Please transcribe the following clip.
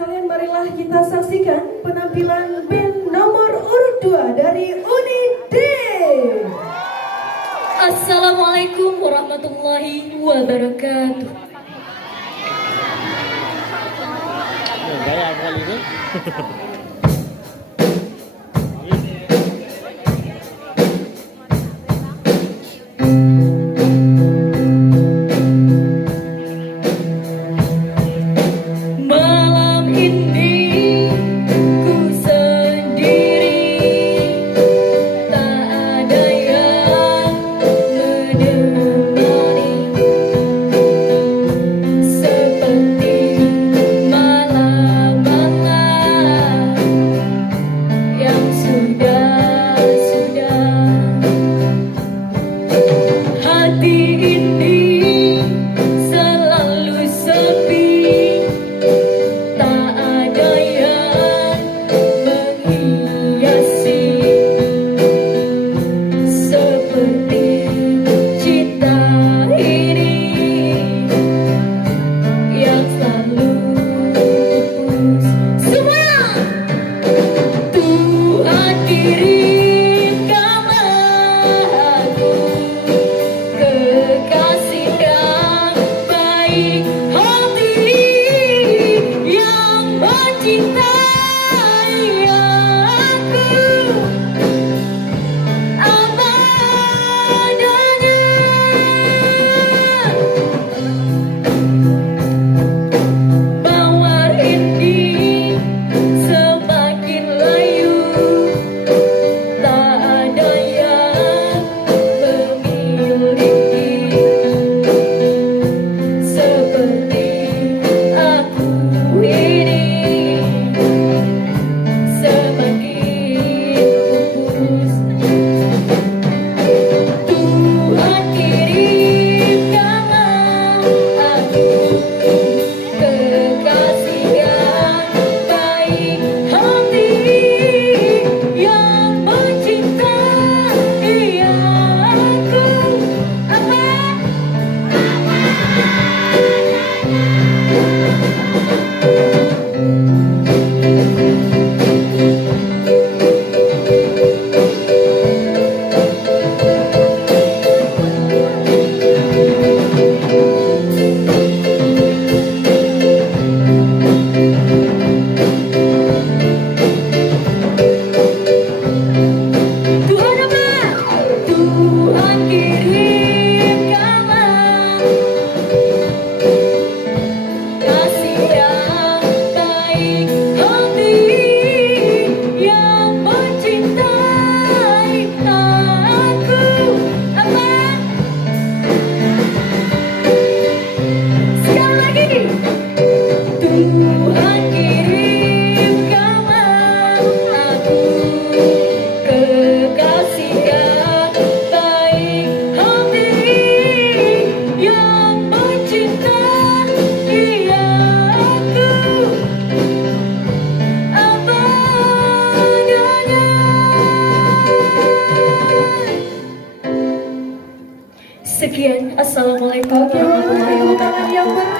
sekalian, marilah kita saksikan penampilan band nomor urut 2 dari Unit D. Assalamualaikum warahmatullahi wabarakatuh. Gaya kali ini. Malam ini ku sendiri, tak ada yang menemani, seperti malam-malam yang sudah-sudah. Hati ini selalu sepi, tak ada yang menghiasi, seperti cinta ini yang selalu pupus. Semuanya! Tuhan kirimkan aku kekasih yang baik hati, yang mencintai aku apa adanya. Mawar ini semakin layu, tak ada yang memiliki, seperti aku ini semakin pupus. Tuhan kirimkanlah aku kekasih yang baik hati, yang mencintai aku apa Tuhan apa? Tuhan kirimkanlah kasih yang baik hati, yang mencintai aku apa? Sekali lagi. Tuhan kirimkanlah aku kekasih yang baik hati, yang mencintai aku apa adanya. Sekian, assalamualaikum Oke, warahmatullahi tepuk tangan yang wabarakatuh.